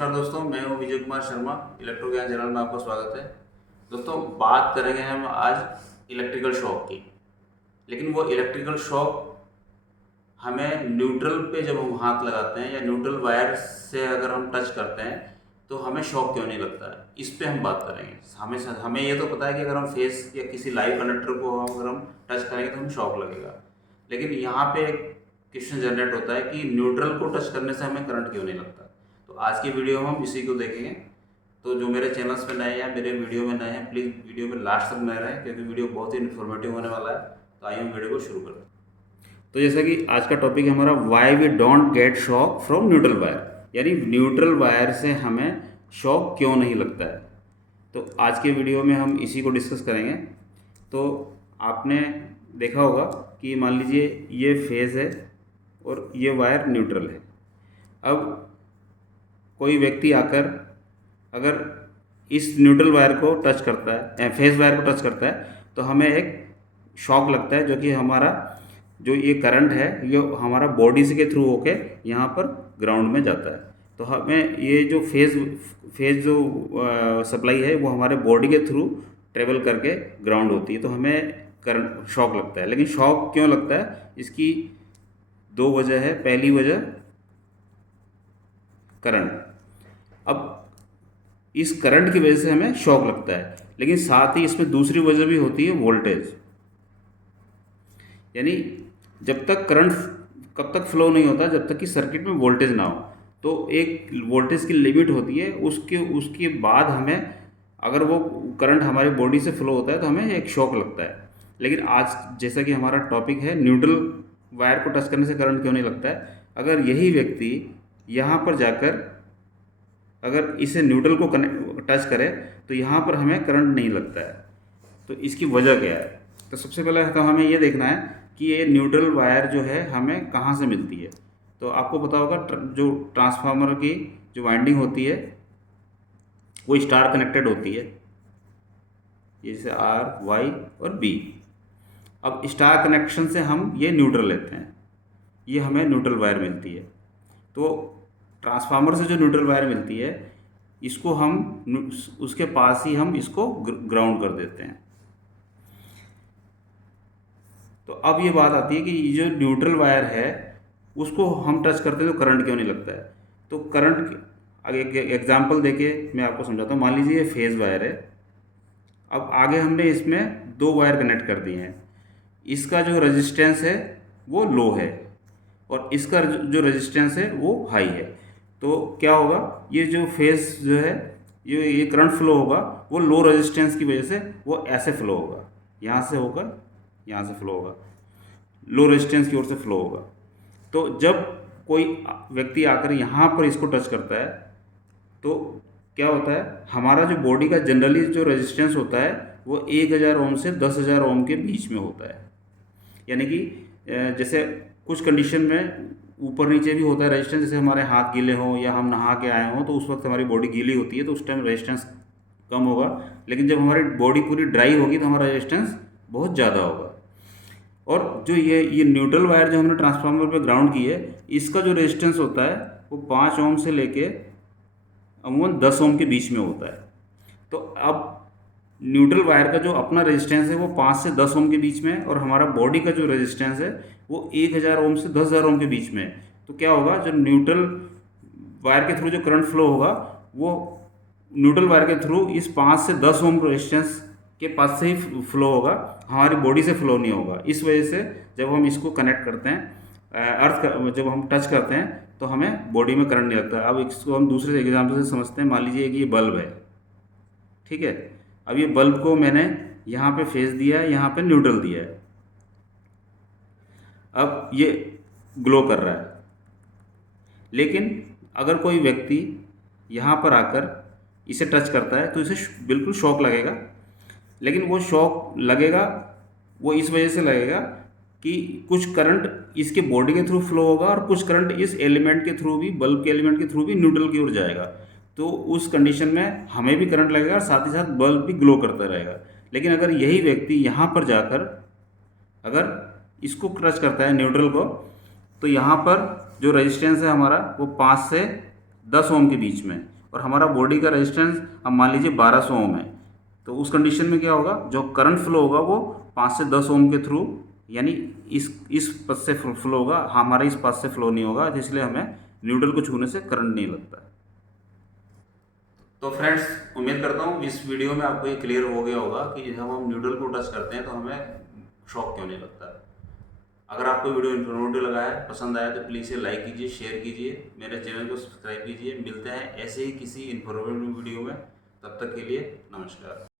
नमस्कार दोस्तों, मैं हूं विजय कुमार शर्मा। इलेक्ट्रो ज्ञान चैनल में आपका स्वागत है। दोस्तों, बात करेंगे हम आज इलेक्ट्रिकल शॉक की। लेकिन वो इलेक्ट्रिकल शॉक हमें न्यूट्रल पे जब हम हाथ लगाते हैं या न्यूट्रल वायर से अगर हम टच करते हैं तो हमें शॉक क्यों नहीं लगता है, इस पे हम बात करेंगे। हमें ये तो पता है कि अगर हम फेस या किसी लाइव कंडक्टर को अगर हम टच करेंगे तो हमें शॉक लगेगा। लेकिन यहाँ पे एक क्वेश्चन जनरेट होता है कि न्यूट्रल को टच करने से हमें करंट क्यों नहीं लगता। तो आज की वीडियो में हम इसी को देखेंगे। तो जो मेरे चैनल्स पे नए हैं, मेरे वीडियो में नए हैं, प्लीज़ वीडियो में लास्ट तक बने रहें क्योंकि वीडियो बहुत ही इन्फॉर्मेटिव होने वाला है। तो आइए हम वीडियो को शुरू करते हैं। तो जैसा कि आज का टॉपिक है हमारा, why we don't get shock from neutral wire, यानी न्यूट्रल वायर से हमें शॉक क्यों नहीं लगता है। तो आज के वीडियो में हम इसी को डिस्कस करेंगे। तो आपने देखा होगा कि मान लीजिए ये फेज़ है और ये वायर न्यूट्रल है। अब कोई व्यक्ति आकर अगर इस न्यूट्रल वायर को टच करता है, फेज़ वायर को टच करता है, तो हमें एक शॉक लगता है, जो कि हमारा जो ये करंट है ये हमारा बॉडी से के थ्रू होके यहाँ पर ग्राउंड में जाता है। तो हमें ये जो फेज़ जो सप्लाई है वो हमारे बॉडी के थ्रू ट्रेवल करके ग्राउंड होती है, तो हमें करंट शॉक लगता है। लेकिन शॉक क्यों लगता है, इसकी दो वजह है। पहली वजह करंट। अब इस करंट की वजह से हमें शॉक लगता है, लेकिन साथ ही इसमें दूसरी वजह भी होती है, वोल्टेज। यानी जब तक करंट कब तक फ्लो नहीं होता, जब तक कि सर्किट में वोल्टेज ना हो। तो एक वोल्टेज की लिमिट होती है, उसके उसके बाद हमें अगर वो करंट हमारी बॉडी से फ्लो होता है तो हमें एक शॉक लगता है। लेकिन आज जैसा कि हमारा टॉपिक है न्यूट्रल वायर को टच करने से करंट क्यों नहीं लगता है, अगर यही व्यक्ति यहाँ पर जाकर अगर इसे न्यूट्रल को टच करे तो यहाँ पर हमें करंट नहीं लगता है। तो इसकी वजह क्या है। तो सबसे पहले तो हमें ये देखना है कि ये न्यूट्रल वायर जो है हमें कहाँ से मिलती है। तो आपको पता होगा जो ट्रांसफार्मर की जो वाइंडिंग होती है वो स्टार कनेक्टेड होती है, जैसे आर, वाई और बी। अब स्टार कनेक्शन से हम ये न्यूट्रल लेते हैं, ये हमें न्यूट्रल वायर मिलती है। तो ट्रांसफार्मर से जो न्यूट्रल वायर मिलती है, इसको हम उसके पास ही हम इसको ग्राउंड कर देते हैं। तो अब ये बात आती है कि ये जो न्यूट्रल वायर है उसको हम टच करते हैं तो करंट क्यों नहीं लगता है। तो करंट आगे एग्जांपल देके मैं आपको समझाता हूँ। मान लीजिए ये फेज़ वायर है। अब आगे हमने इसमें दो वायर कनेक्ट कर दिए हैं। इसका जो रेजिस्टेंस है वो लो है और इसका जो रेजिस्टेंस है वो हाई है। तो क्या होगा, ये जो फेज़ जो है ये करंट फ्लो होगा वो लो रेजिस्टेंस की वजह से वो ऐसे फ्लो होगा, यहाँ से होकर यहाँ से फ्लो होगा, लो रेजिस्टेंस की ओर से फ्लो होगा। तो जब कोई व्यक्ति आकर यहाँ पर इसको टच करता है तो क्या होता है, हमारा जो बॉडी का जनरली जो रेजिस्टेंस होता है वो 1000 ओम से 10,000 ओम के बीच में होता है। यानी कि जैसे कुछ कंडीशन में ऊपर नीचे भी होता है रेजिस्टेंस, जैसे हमारे हाथ गीले हों या हम नहा के आए हों तो उस वक्त हमारी बॉडी गीली होती है तो उस टाइम रेजिस्टेंस कम होगा। लेकिन जब हमारी बॉडी पूरी ड्राई होगी तो हमारा रेजिस्टेंस बहुत ज़्यादा होगा। और जो ये न्यूट्रल वायर जो हमने ट्रांसफार्मर पे ग्राउंड की है, इसका जो रेजिस्टेंस होता है वो 5 ओम से लेके अमूमन 10 ओम के बीच में होता है। तो अब न्यूट्रल वायर का जो अपना रेजिस्टेंस है वो 5 से 10 ओम के बीच में है और हमारा बॉडी का जो रेजिस्टेंस है वो 1000 ओम से 10,000 ओम के बीच में है। तो क्या होगा, जो न्यूट्रल वायर के थ्रू जो करंट फ्लो होगा वो न्यूट्रल वायर के थ्रू इस 5 से 10 ओम रेजिस्टेंस के पास से ही फ्लो होगा, हमारी बॉडी से फ्लो नहीं होगा। इस वजह से जब हम इसको कनेक्ट करते हैं, जब हम टच करते हैं तो हमें बॉडी में करंट नहीं लगता। अब इसको हम दूसरे एग्जांपल से समझते हैं। मान लीजिए कि ये बल्ब है, ठीक है। अब ये बल्ब को मैंने यहाँ पे फेस दिया है, यहाँ पे न्यूट्रल दिया है। अब ये ग्लो कर रहा है, लेकिन अगर कोई व्यक्ति यहाँ पर आकर इसे टच करता है तो इसे बिल्कुल शॉक लगेगा। लेकिन वो शॉक लगेगा वो इस वजह से लगेगा कि कुछ करंट इसके बॉडी के थ्रू फ्लो होगा और कुछ करंट इस एलिमेंट के थ्रू भी, बल्ब के एलिमेंट के थ्रू भी न्यूट्रल की ओर जाएगा। तो उस कंडीशन में हमें भी करंट लगेगा और साथ ही साथ बल्ब भी ग्लो करता रहेगा। लेकिन अगर यही व्यक्ति यहाँ पर जाकर अगर इसको टच करता है न्यूट्रल को, तो यहाँ पर जो रेजिस्टेंस है हमारा वो 5 से 10 ओम के बीच में, और हमारा बॉडी का रेजिस्टेंस अब मान लीजिए 1200 ओम है, तो उस कंडीशन में क्या होगा, जो करंट फ्लो होगा वो 5 से 10 ओम के थ्रू, यानी इस पथ से फ्लो होगा, हमारा इस पाथ से फ्लो नहीं होगा, इसलिए हमें न्यूट्रल को छूने से करंट नहीं लगता है। तो फ्रेंड्स, उम्मीद करता हूँ इस वीडियो में आपको ये क्लियर हो गया होगा कि जब हम न्यूट्रल को टच करते हैं तो हमें शॉक क्यों नहीं लगता है। अगर आपको वीडियो इन्फॉर्मेटिव लगा है, पसंद आया, तो प्लीज़ इसे लाइक कीजिए, शेयर कीजिए, मेरे चैनल को सब्सक्राइब कीजिए। मिलते हैं ऐसे ही किसी इन्फॉर्मेटिव वीडियो में, तब तक के लिए नमस्कार।